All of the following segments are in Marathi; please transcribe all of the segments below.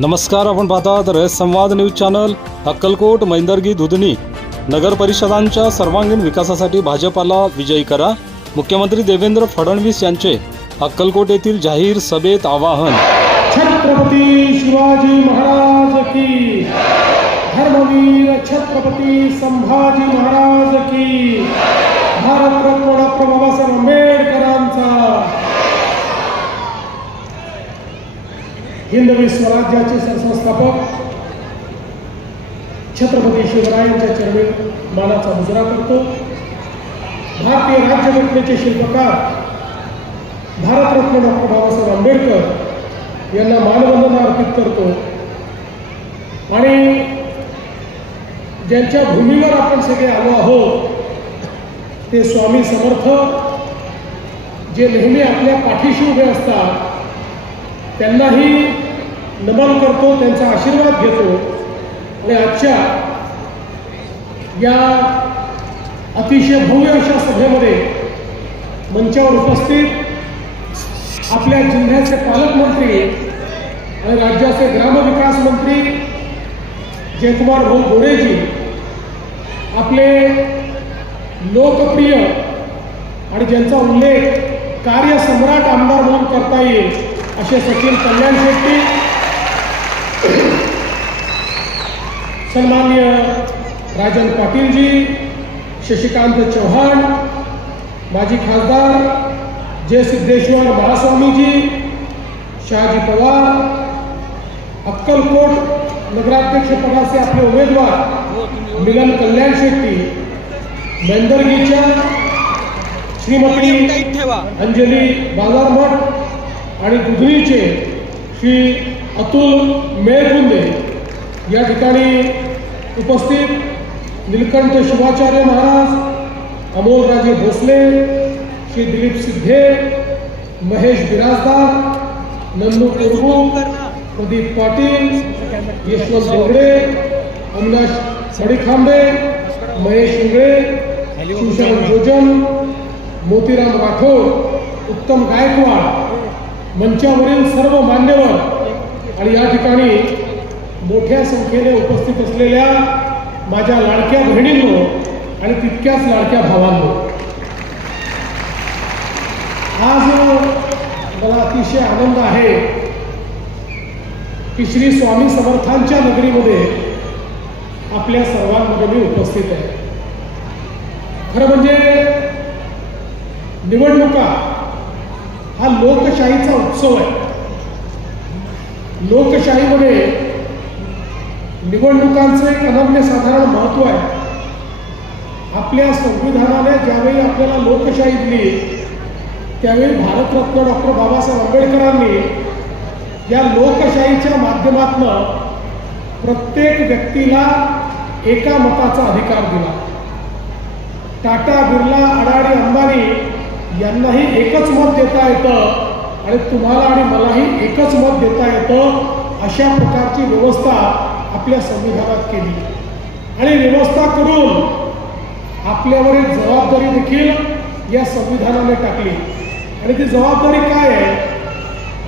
नमस्कार आपण पाहतात रयत संवाद न्यूज चॅनल अक्कलकोट मैंदर्गी दुधनी नगर परिषदांच्या सर्वांगीण विकासासाठी भाजपाला विजयी करा. मुख्यमंत्री देवेंद्र फडणवीस यांचे अक्कलकोट येथील जाहीर सभेत आवाहन. छत्रपती शिवाजी महाराज की धर्मवीर छत्रपती संभाजी महाराज की भारतरत्न डॉक्टर बाबासाहेब आंबेडकरांचा हिंदवी स्वराज्याचे संस्थापक छत्रपती शिवरायांच्या चरणी मानाचा मुजरा करतो. भारतीय राज्यघटनेचे शिल्पकार भारतरत्न डॉक्टर बाबासाहेब आंबेडकर यांना मानवंदना अर्पित करतो. आणि ज्यांच्या भूमीवर आपण सगळे आलो आहोत ते स्वामी समर्थ जे नेहमी आपल्या पाठीशी उभे असतात. त्यांनाही नमन करतो त्यांचा आशीर्वाद घेतो. आणि आजच्या या अतिशय भव्य अशा सभेमध्ये मंचावर उपस्थित आपल्या जिल्ह्याचे पालकमंत्री आणि राज्याचे ग्रामविकास मंत्री जयकुमार भाऊ गोरेजी आपले लोकप्रिय आणि ज्यांचा उल्लेख कार्यसम्राट आमदार म्हणून करता येईल असे सचिन कल्याण शेट्टी. सन्मान्य राजन पाटीलजी शशिकांत चव्हाण माजी खासदार जय सिद्धेश्वर महास्वामीजी शहाजी पवार अक्कलकोट नगराध्यक्ष पदाचे आपले उमेदवार मिलन कल्याण शेट्टी मेंदरगीच्या श्रीमती अंजली बाजारमठ आणि दुधनीचे श्री अतुल मेळकुंदे या ठिकाणी उपस्थित निलकंठ शिवाचार्य महाराज अमोलराजे भोसले श्री दिलीप सिद्धे महेश बिराजदार नंदू कुरबू प्रदीप पाटील यशवंत बोगडे अविनाश सडीखांबे महेश इंगळे सुशांत भोजन मोतीराम राठोड उत्तम गायकवाड मंचावरील सर्व मान्यवर आणि या ठिकाणी मोठ्या संख्येने उपस्थित असलेल्या माझ्या लाडक्या बहिणींनो आणि तितक्याच लाडक्या भावांनो. आज मला अतिशय आनंद आहे की श्री स्वामी समर्थांच्या नगरीमध्ये आपल्या सर्वांमध्ये मी उपस्थित आहे. खरं म्हणजे निवडणुका हा लोकशाहीचा उत्सव आहे. लोकशाहीमध्ये निवडणुकांचं एक अनन्यसाधारण महत्त्व आहे. आपल्या संविधानाने ज्यावेळी आपल्याला लोकशाही दिली त्यावेळी भारतरत्न डॉक्टर बाबासाहेब आंबेडकरांनी या लोकशाहीच्या माध्यमातून प्रत्येक व्यक्तीला एका मताचा अधिकार दिला. टाटा बिर्ला अडाणी अंबानी यांनाही एकच मत देता येतं आणि तुम्हाला आणि मलाही एकच मत देता येतं अशा प्रकारची व्यवस्था आपल्या संविधानात केली. आणि व्यवस्था करून आपल्यावर जबाबदारी देखील या संविधानाने टाकली. आणि ती जबाबदारी काय आहे?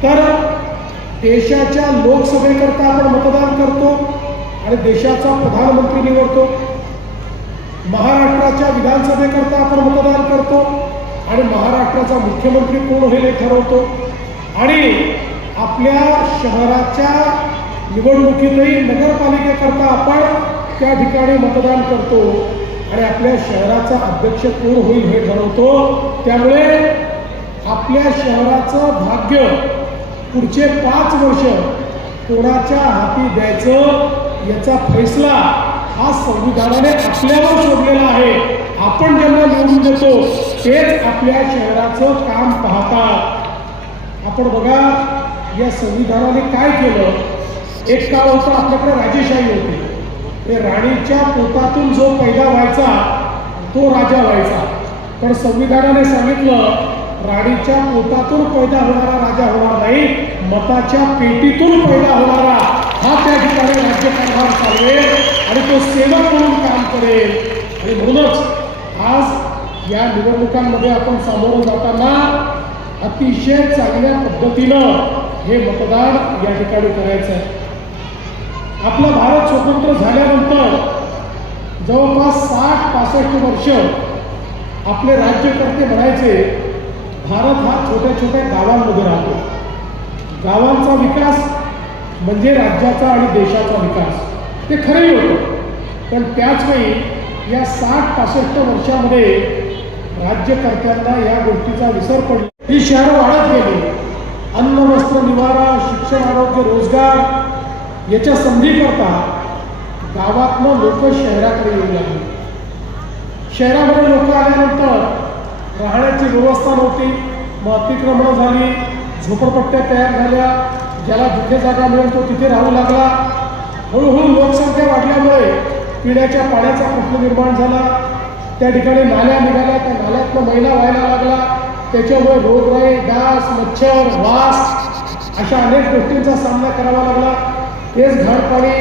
तर देशाच्या लोकसभेकरता आपण मतदान करतो आणि देशाचा प्रधानमंत्री निवडतो. महाराष्ट्राच्या विधानसभेकरता आपण मतदान करतो. आणि महाराष्ट्राचा मुख्यमंत्री कोण होईल हे ठरवतो. आणि आपल्या शहराच्या निवडणुकीतही नगरपालिकेकरता आपण त्या ठिकाणी मतदान करतो. आणि आपल्या शहराचा अध्यक्ष कोण होईल हे ठरवतो. त्यामुळे आपल्या शहराचं भाग्य पुढचे पाच वर्ष कोणाच्या हाती द्यायचं याचा फैसला हा संविधानाने आपल्यावर सोडलेला आहे. आपण ज्यांना निवडून देतो तेच आपल्या शहराचं काम पाहतात. आपण बघा या संविधानाने काय केलं? एक काळ होता आपल्याकडे राजेशाही होती. ते राणीच्या पोटातून जो पैदा व्हायचा तो राजा व्हायचा. पण संविधानाने सांगितलं राणीच्या पोटातून पैदा होणारा राजा होणार नाही मताच्या पेटीतून पैदा होणारा हा त्या ठिकाणी राज्यकारभार चालवेल आणि तो सेवक म्हणून काम करेल. आणि म्हणूनच आज या निवडणुकांमध्ये आपण सामोरं जाताना अतिशय चांगल्या पद्धतीनं हे मतदान या ठिकाणी करायचं आहे. आपला भारत स्वतंत्र झाल्यानंतर जवळपास साठ पासष्ट वर्ष आपले राज्यकर्ते म्हणायचे भारत हा छोट्या छोट्या गावांमध्ये राहतो. गावांचा विकास म्हणजे राज्याचा आणि देशाचा विकास. ते खरंही होतं. पण त्याचवेळी या साठ पासष्ट वर्षामध्ये राज्यकर्त्यांना या गोष्टीचा विसर पडला. ही शहरं वाढत गेली. अन्न वस्त्र निवारा शिक्षण आरोग्य रोजगार याच्या संधीकरता गावातनं लोक शहराकडे येऊ लागली शहरामध्ये लोक आल्यानंतर राहण्याची व्यवस्था नव्हती. मग अतिक्रमणं झाली झोपडपट्ट्या तयार झाल्या. ज्याला जिथे जागा मिळेल तो तिथे राहू लागला. हळूहळू लोकसंख्या वाढल्यामुळे पिण्याच्या पाण्याचा प्रश्न निर्माण झाला. त्या ठिकाणी नाल्या निघाल्या त्या नाल्यातनं मैला व्हायला लागला. त्याच्यामुळे रोगराई डास मच्छर वास अशा अनेक गोष्टींचा सामना करावा लागला. तेच घाण पाणी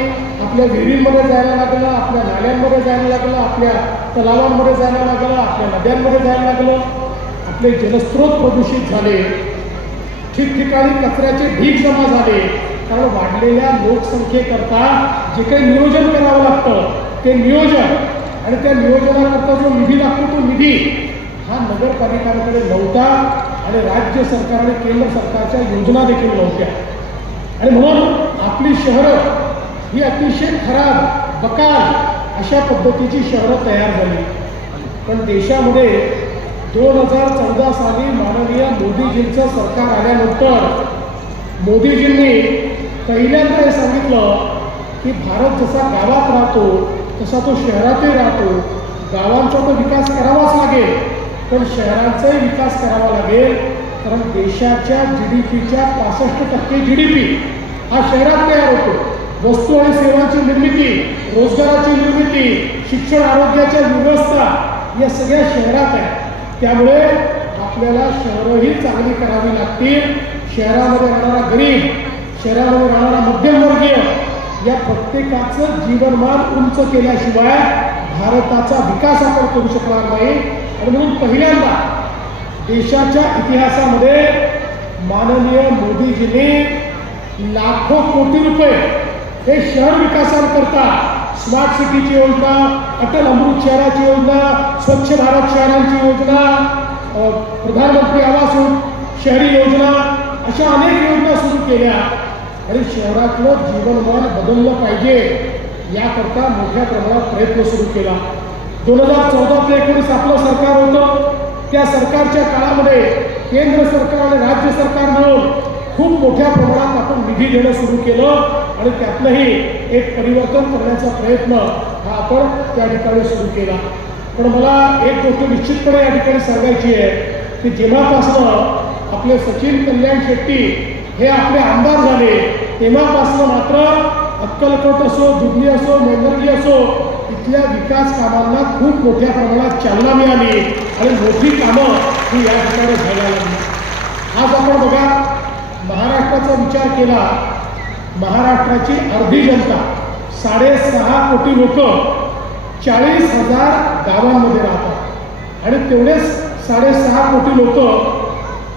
आपल्या विहिरींमध्ये जायला लागलं आपल्या नाल्यांमध्ये जायला लागलं आपल्या तलावांमध्ये जायला लागलं आपल्या नद्यांमध्ये जायला लागलं. आपले जलस्रोत प्रदूषित झाले. ठिकठिकाणी कचऱ्याचे ढीग जमा झाले. कारण वाढलेल्या लोकसंख्येकरता जे काही नियोजन करावं लागतं ते नियोजन आणि त्या नियोजनाकरता जो निधी लागतो तो निधी हा नगरपालिकांकडे नव्हता आणि राज्य सरकार आणि केंद्र सरकारच्या योजना देखील नव्हत्या. आणि म्हणून आपली शहरं ही अतिशय खराब बकाल अशा पद्धतीची शहरं तयार झाली. पण देशामध्ये दोन हजार चौदा साली माननीय मोदीजींचं सरकार आल्यानंतर मोदीजींनी पहिल्यांदा हे सांगितलं की भारत जसा गावात राहतो तसा तो शहरातही राहतो. गावांचा तो विकास करावाच लागेल. पण शहरांचाही विकास करावा लागेल. कारण देशाच्या जी डी पीच्या पासष्ट टक्के जी डी पी हा शहरात तयार होतो. वस्तू आणि सेवांची निर्मिती रोजगाराची निर्मिती शिक्षण आरोग्याच्या व्यवस्था या सगळ्या शहरात आहे त्यामुळे आपल्याला शहरंही चांगली करावी लागतील. शहरामध्ये राहणारा गरीब शहरामध्ये राहणारा मध्यम या प्रत्येकाचं जीवनमान उंच केल्याशिवाय भारताचा विकास आपण करू शकणार नाही. आणि म्हणून पहिल्यांदा देशाच्या इतिहासामध्ये माननीय मोदीजींनी लाखो कोटी रुपये हे शहर विकासाकरता स्मार्ट सिटीची योजना अटल अमृत शहराची योजना स्वच्छ भारत शहरांची योजना प्रधानमंत्री आवास शहरी योजना अशा अनेक योजना सुरू केल्या. आणि शहरातलं जीवनमान बदललं पाहिजे. याकरता मोठ्या प्रमाणात प्रयत्न सुरू केला. दोन हजार चौदा ते एकोणीस आपलं सरकार होतं. त्या सरकारच्या काळामध्ये केंद्र सरकार आणि राज्य सरकार मिळून खूप मोठ्या प्रमाणात आपण निधी देणं सुरू केलं आणि त्यातलंही एक परिवर्तन करण्याचा प्रयत्न हा आपण त्या ठिकाणी सुरू केला. पण मला एक गोष्ट निश्चितपणे या ठिकाणी सांगायची आहे की जेव्हापासनं आपले सचिन कल्याण शेट्टी हे आपले आमदार झाले तेव्हापासून मात्र अक्कलकोट असो दुबली असो मेंदर्गी असो इथल्या विकास कामांना खूप मोठ्या प्रमाणात चालना मिळाली आणि मोठी कामं ही या ठिकाणी व्हायला लागली. आज आपण बघा महाराष्ट्राचा विचार केला महाराष्ट्राची अर्धी जनता साडेसहा कोटी लोक चाळीस हजार गावांमध्ये राहतात. आणि तेवढेच साडेसहा कोटी लोक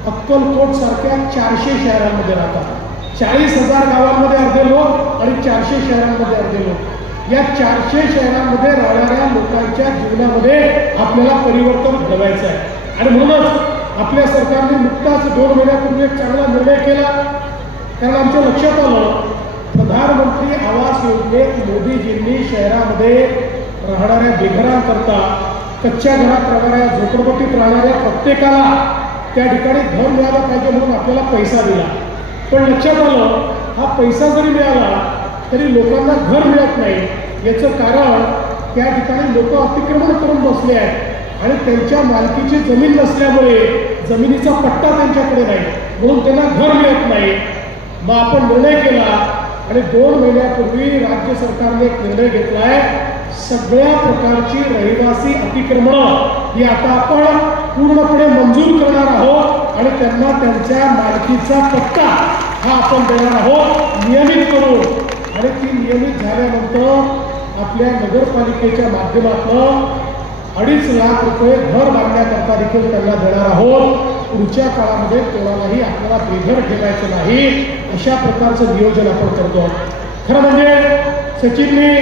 अक्कलकोट सारख्या चारशे शहरांमध्ये राहतात. चाळीस हजार गावांमध्ये अर्धे लोक आणि चारशे शहरांमध्ये अर्धे लोक या चारशे शहरांमध्ये राहणाऱ्या लोकांच्या जीवनामध्ये आपल्याला परिवर्तन घडवायचं आहे. आणि म्हणूनच आपल्या सरकारने नुकताच दोन महिन्यापूर्वी एक चांगला निर्णय केला. कारण आमच्या लक्षात आलं प्रधानमंत्री आवास योजनेत मोदीजींनी शहरामध्ये राहणाऱ्या बेघरांकरता कच्च्या घरात राहणाऱ्या झोपडपट्टीत राहणाऱ्या प्रत्येकाला त्या ठिकाणी घर मिळालं पाहिजे म्हणून आपल्याला पैसा दिला. पण लक्षात आलं हा पैसा जरी मिळाला तरी लोकांना घर मिळत नाही. याचं कारण त्या ठिकाणी लोक अतिक्रमण करून बसले आहेत. आणि त्यांच्या मालकीची जमीन नसल्यामुळे जमिनीचा पट्टा त्यांच्याकडे नाही. म्हणून त्यांना घर मिळत नाही. मग आपण निर्णय केला आणि दोन महिन्यापूर्वी राज्य सरकारने एक निर्णय घेतला आहे. सगळ्या प्रकारची रहिवासी अतिक्रमणं ही आता आपण पूर्णपणे मंजूर करणार आहोत आणि त्यांना त्यांच्या मालकीचा पत्ता हा आपण देणार आहोत नियमित करून. आणि ती नियमित झाल्यानंतर आपल्या नगरपालिकेच्या माध्यमातून अडीच लाख रुपये घर बांधण्याकरता देखील त्यांना देणार आहोत. पुढच्या काळामध्ये कोणालाही आपल्याला बेघर ठेवायचं नाही अशा प्रकारचं नियोजन आपण करतो खरं म्हणजे सचिनने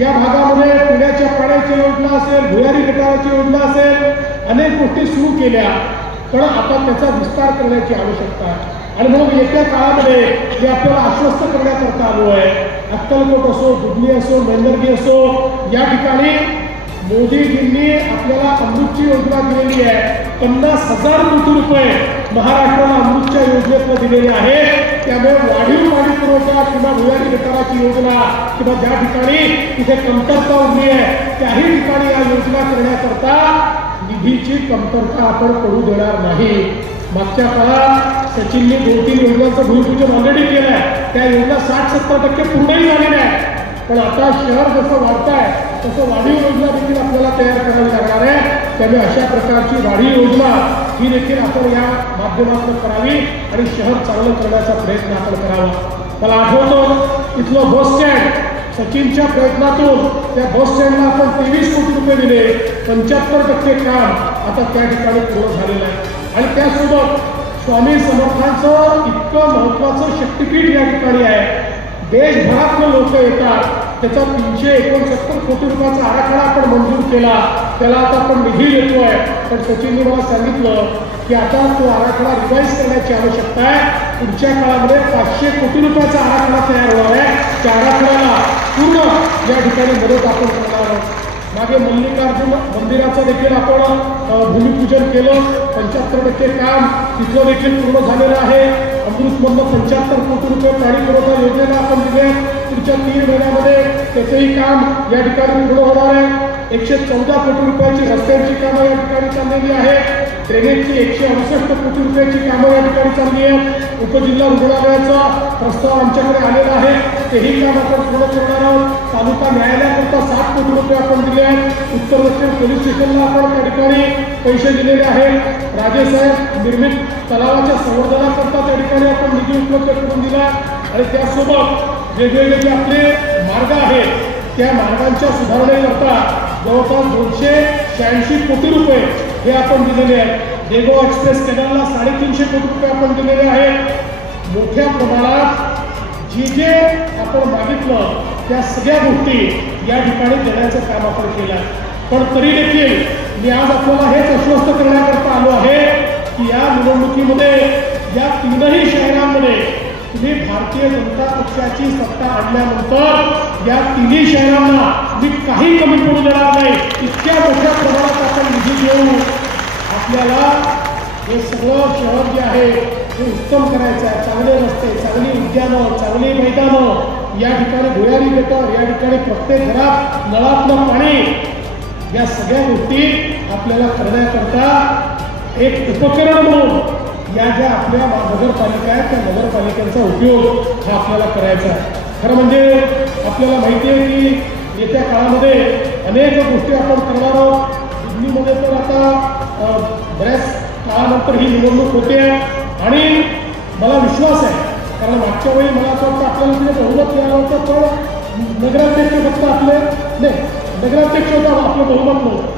या भागामध्ये पिण्याच्या पाण्याची योजना असेल भुयारी गटाराची योजना असेल अनेक गोष्टी सुरू केल्या. पण आता त्याचा विस्तार करण्याची आवश्यकता आहे. आणि म्हणून येत्या काळामध्ये जे आपल्याला आश्वस्त करण्याकरता आलो आहे. अक्कलकोट असो दुधनी असो मेंदर्गी असो या ठिकाणी मोदीजींनी आपल्याला अमृतची योजना दिलेली आहे. पन्नास हजार कोटी रुपये महाराष्ट्राला अमृतच्या योजनेतनं दिलेले आहे. त्यामुळे वाढीव पाणी पुरवठा किंवा भुयारी विकाराची योजना किंवा ज्या ठिकाणी तिथे कमतरता उरली आहे त्याही ठिकाणी या योजना करण्याकरता निधीची कमतरता आपण पडू देणार नाही. मागच्या काळात सचिनने दोन तीन योजनांचं भूमिपूजन ऑलरेडी केलं आहे त्या योजना साठ सत्तर टक्के पूर्णही झालेल्या आहेत. पण आता शहर जसं वाढत आहे तसं वाढीव योजना देखील आपल्याला तयार करावी लागणार आहे. त्यामुळे अशा प्रकारची वाढीव योजना ही देखील आपण या माध्यमातून करावी आणि शहर चांगलं करण्याचा प्रयत्न आपण करावा. मला आठवतो इथलं बस स्टँड सचिनच्या प्रयत्नातून त्या बस स्टँडला आपण तेवीस कोटी रुपये दिले. पंच्याहत्तर टक्के काम आता त्या ठिकाणी पूर्ण झालेलं आहे. आणि त्यासोबत स्वामी समर्थांचं इतकं महत्त्वाचं शक्तिपीठ या ठिकाणी आहे. देशभरातनं लोक येतात. त्याचा तीनशे एकोणसत्तर कोटी रुपयाचा आराखडा आपण मंजूर केला. त्याला आता आपण निधी येतोय पण सचिनने मला सांगितलं की आता तो आराखडा रिवाईज करण्याची आवश्यकता आहे. पुढच्या काळामध्ये पाचशे कोटी रुपयाचा आराखडा तयार होणार आहे. त्या आराखड्याला पूर्ण या ठिकाणी मदत आपण करणार आहोत. मागे मल्लिकार्जुन मंदिराचं देखील आपण भूमिपूजन केलं. पंच्याहत्तर टक्के काम तिथलं देखील पूर्ण झालेलं आहे. अमृतमधनं पंच्याहत्तर कोटी रुपये पाणी पुरवठा योजनेला आपण दिले पुढच्या तीन महिन्यामध्ये त्याचंही काम या ठिकाणी पूर्ण होणार आहे. एकशे चौदा कोटी रुपयाची रस्त्यांची कामं या ठिकाणी चाललेली आहे ड्रेनेजची एकशे अडुसष्ट कोटी रुपयाची कामं या ठिकाणी चालली आहेत. उपजिल्हा रुग्णालयाचा प्रस्ताव आमच्याकडे आलेला आहे. तेही काम आपण पूर्ण करणार आहोत. तालुका न्यायालयाकरता सात कोटी रुपये आपण दिले आहेत. उत्तर दक्षिण पोलीस स्टेशनला आपण त्या ठिकाणी पैसे दिलेले आहेत. राजेसाहेब निर्मित तलावाच्या संवर्धनाकरता त्या ठिकाणी आपण निधी उपलब्ध करून दिला आणि त्यासोबत वेगवेगळे जे आपले मार्ग आहेत त्या मार्गांच्या सुधारणेकरता जवळपास दोनशे शहाऐंशी कोटी रुपये हे आपण दिलेले आहेत. देगो एक्सप्रेस कॅनलला साडेतीनशे कोटी रुपये आपण दिलेले आहेत. मोठ्या प्रमाणात जे जे आपण मागितलं त्या सगळ्या गोष्टी या ठिकाणी देण्याचं काम आपण केलं. आहे पण तरी देखील मी आज आपल्याला हेच आश्वस्त करण्याकरता आलो आहे की या निवडणुकीमध्ये या तीनही शहरांमध्ये तुम्ही भारतीय जनता पक्षाची सत्ता आणल्यानंतर या तिन्ही शहरांना मी काही कमी पडू देणार नाही. इतक्या मोठ्या प्रमाणात आपण निधी देऊ आपल्याला हे सगळं शहर जे आहे. ते उत्तम करायचं आहे. चांगले रस्ते चांगली उद्यानं चांगली मैदानं. या ठिकाणी भुयारी गटर या ठिकाणी प्रत्येक घरात नळातलं पाणी. या सगळ्या गोष्टी आपल्याला करण्याकरता एक उपकरण म्हणून या ज्या आपल्या नगरपालिका आहेत त्या नगरपालिकांचा उपयोग हा आपल्याला करायचा आहे. खरं म्हणजे आपल्याला माहिती आहे की येत्या काळामध्ये अनेक गोष्टी आपण करणार आहोत. दिल्लीमध्ये तर आता बऱ्याच काळानंतर ही निवडणूक होते आणि मला विश्वास आहे कारण मागच्या वेळी मला असं वाटतं आपल्याला तिथे बहुमत मिळालं होतं पण नगराध्यक्ष फक्त आपले नाही नगराध्यक्ष होता आपलं बहुमत नव्हतं.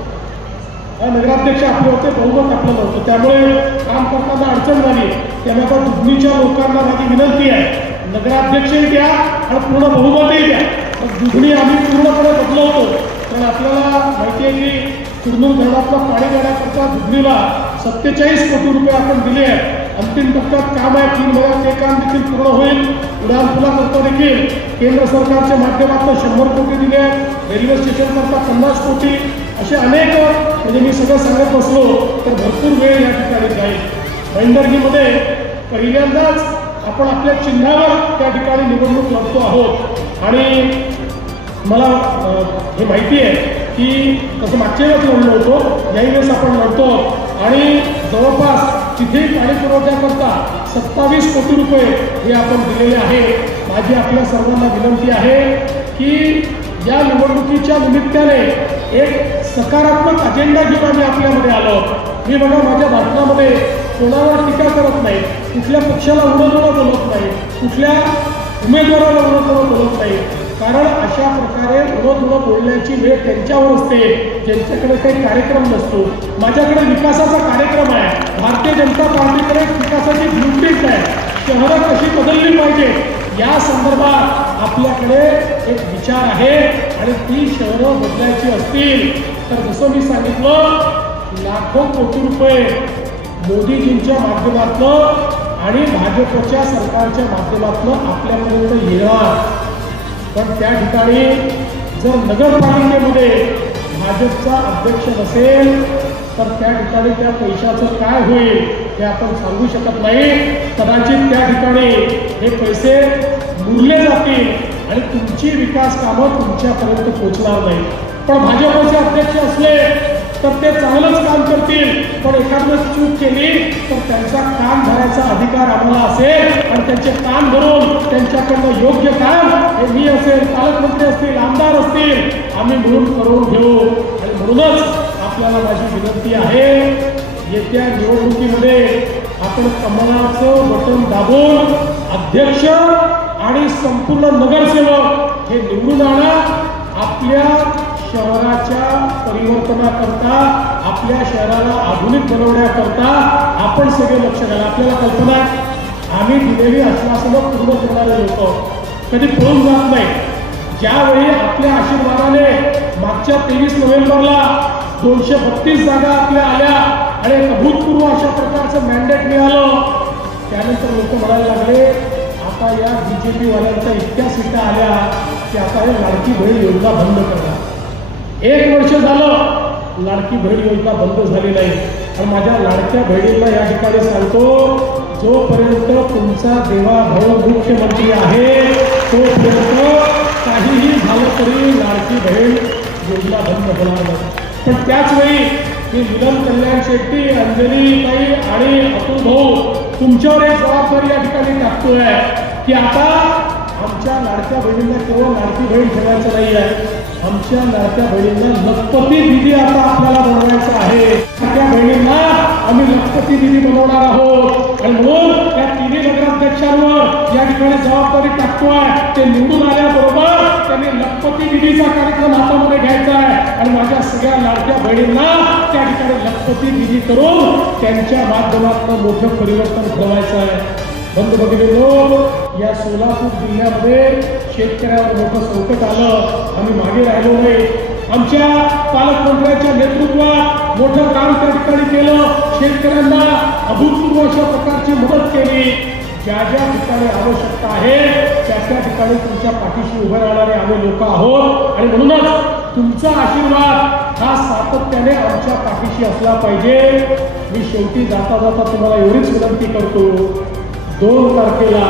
नगराध्यक्ष आपले होते बहुमत आपलं नव्हतं. त्यामुळे काम करताना अडचण झाली त्यामुळे आता दुधनीच्या लोकांना माझी विनंती आहे नगराध्यक्षही द्या आणि पूर्ण बहुमतही द्या. दुधणी आम्ही पूर्णपणे बदलवतो. कारण आपल्याला माहिती आहे की कुर्नूल धरणातला पाणी देण्याकरता दुधनीला सत्तेचाळीस कोटी रुपये आपण दिले आहेत. अंतिम टप्प्यात काम आहे तीन महिन्यात ते काम देखील पूर्ण होईल. उडान पुलाकरता देखील केंद्र सरकारच्या माध्यमातून शंभर कोटी दिले आहेत. रेल्वे स्टेशनकरता पन्नास कोटी. असे अनेक म्हणजे मी सगळं सांगत बसलो तर भरपूर वेळ या ठिकाणी जाईल. मैंदर्गीमध्ये पहिल्यांदाच आपण आपल्या चिन्हावर त्या ठिकाणी निवडणूक लढतो आहोत. आणि मला हे माहिती आहे की कसं मागच्या वेळेस लढलो होतो याही वेळेस आपण लढतो आणि जवळपास तिथे पाणी पुरवठ्याकरता सत्तावीस कोटी रुपये हे आपण दिलेले आहे. माझी आपल्या सर्वांना विनंती आहे की या निवडणुकीच्या निमित्ताने एक सकारात्मक अजेंडा घेऊन आम्ही आपल्यामध्ये आलो. मी बघा माझ्या भाषणामध्ये कोणावर टीका करत नाही कुठल्या पक्षाला उडवणं बोलत नाही कुठल्या उमेदवाराला उडवणं बोलत नाही. कारण अशा प्रकारे उडवणं बोलण्याची वेळ त्यांच्यावर असते. ज्यांच्याकडे काही कार्यक्रम नसतो. माझ्याकडे विकासाचा कार्यक्रम आहे. भारतीय जनता पार्टीकडे विकासाची ब्लूप्रिंट आहे. शहरं कशी बदलली पाहिजे या संदर्भात आपल्याकडे एक विचार आहे आणि ती शहरं बदलायची असतील. तर जसं मी सांगितलं लाखो कोटी रुपये मोदीजींच्या माध्यमातलं आणि भाजपच्या सरकारच्या माध्यमातलं आपल्यापर्यंत येणार. पण त्या ठिकाणी जर नगरपालिकेमध्ये भाजपचा अध्यक्ष नसेल तर त्या ठिकाणी त्या पैशाचं काय होईल हे आपण सांगू शकत नाही. कदाचित त्या ठिकाणी हे पैसे मुरले जातील आणि तुमची विकास कामं तुमच्यापर्यंत पोहोचणार नाही पण भाजपचे अध्यक्ष असले तर ते चांगलंच काम करतील. पण एखादं चूक केली तर त्यांचा काम भरायचा अधिकार आम्हाला असेल. आणि त्यांचे काम भरून त्यांच्याकडनं योग्य काम हे मी असेल पालकमंत्री असतील आमदार असतील आम्ही मिळून करून घेऊ. आणि म्हणूनच आपल्याला माझी विनंती आहे येत्या निवडणुकीमध्ये आपण कमलाचं बटन दाबून अध्यक्ष आणि संपूर्ण नगरसेवक हे निवडून आणा. आपल्या शहराच्या परिवर्तनाकरता आपल्या शहराला आधुनिक बनवण्याकरता आपण सगळे लक्ष घाला. आपल्याला कल्पना आहे, आम्ही दिलेली आश्वासनं पूर्ण करणारे लोक कधी पळून जात नाही. ज्यावेळी आपल्या आशीर्वादाने मागच्या तेवीस नोव्हेंबरला दोनशे बत्तीस जागा आपल्या आल्या आणि एक अभूतपूर्व अशा प्रकारचं मॅन्डेट मिळालं त्यानंतर लोक म्हणायला लागले आता या बी जे पीवाल्यांच्या इतक्या सीटा आल्या की आता हे लाडकी बहीण योजना बंद करणार एक वर्ष झालं लाडकी बहीण योजना बंद झाली नाही. आणि माझ्या लाडक्या बहिणीला या ठिकाणी सांगतो जोपर्यंत तुमचा देवाभाऊ मुख्यमंत्री आहे तोपर्यंत काहीही झालं तरी लाडकी बहीण योजना बंद होणार नाही. पण त्याच वेळी मी मिलन कल्याण शेट्टी अंजली ताई आणि अतुल भाऊ तुमच्यावर एक जबाबदारी या ठिकाणी टाकतोय की आता आमच्या लाडक्या बहिणींना केवळ लाडकी बहीण ठेवायचं नाही आहे आमच्या लाडक्या बहिणींना लखपती दिदी आता आपल्याला बनवायचं आहे. त्या बहिणींना आम्ही लखपती दिदी बनवणार आहोत. आणि म्हणून त्या तिन्ही नगराध्यक्षांवर या ठिकाणी जबाबदारी टाकतोय ते निवडून आल्याबरोबर त्यांनी लखपती दिदीचा कार्यक्रम हातामध्ये घ्यायचा आहे. आणि माझ्या सगळ्या लाडक्या बहिणींना त्या ठिकाणी लखपती दिदी करून त्यांच्या माध्यमातून मोठं परिवर्तन घडवायचं आहे. बंद भगिनीनो या सोलापूर जिल्ह्यामध्ये शेतकऱ्यावर मोठं संकट आलं. आम्ही मागे राहिलो नाही. आमच्या पालकमंत्र्यांच्या नेतृत्वात मोठं काम त्या ठिकाणी केलं. शेतकऱ्यांना अभूतपूर्व अशा प्रकारची मदत केली. ज्या ज्या ठिकाणी आवश्यकता आहे त्या त्या ठिकाणी तुमच्या पाठीशी उभे राहणारे आम्ही लोक आहोत. आणि म्हणूनच तुमचा आशीर्वाद हा सातत्याने आमच्या पाठीशी असला पाहिजे. मी शेवटी जाता जाता तुम्हाला एवढीच विनंती करतो. दोन तारखेला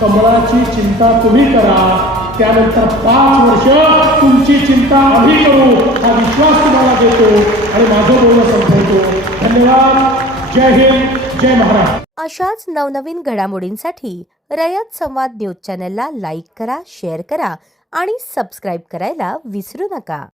कमळाची चिंता तुम्ही करा. त्यानंतर पाच वर्ष तुमची चिंता आम्ही करू. हा विश्वास तुम्हाला देतो आणि माझं बोलणं संपवतो. धन्यवाद. जय हिंद. जय महाराष्ट्र. अशाच नवनवीन घडामोडींसाठी रयत संवाद न्यूज चॅनलला लाईक करा शेअर करा आणि सबस्क्राईब करायला विसरू नका.